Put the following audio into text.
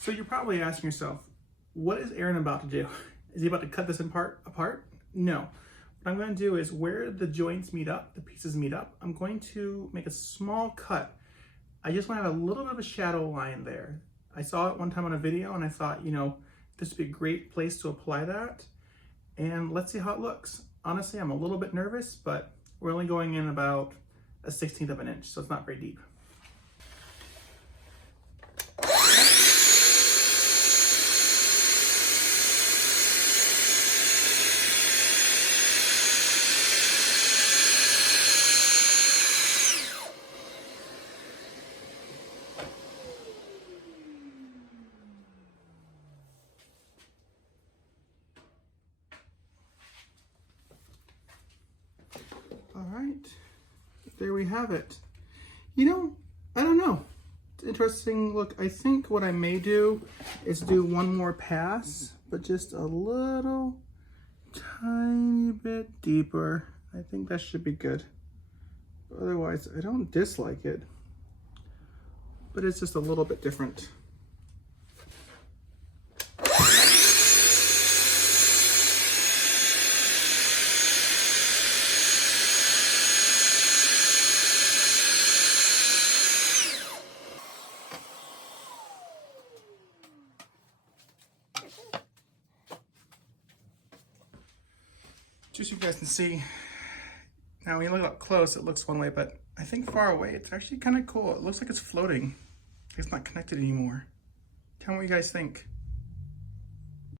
So you're probably asking yourself, what is Aaron about to do? Is he about to cut this apart? No. What I'm going to do is where the joints meet up, the pieces meet up, I'm going to make a small cut. I just want to have a little bit of a shadow line there. I saw it one time on a video and I thought, you know, this would be a great place to apply that. And let's see how it looks. Honestly, I'm a little bit nervous, but we're only going in about a 1/16 of an inch, so it's not very deep. All right, there we have it. You know, I don't know. It's interesting. Look, I think what I may do is do one more pass, but just a little tiny bit deeper. I think that should be good. Otherwise, I don't dislike it, but it's just a little bit different. Just so you guys can see, now when you look up close, it looks one way, but I think far away, it's actually kind of cool. It looks like it's floating. It's not connected anymore. Tell me what you guys think.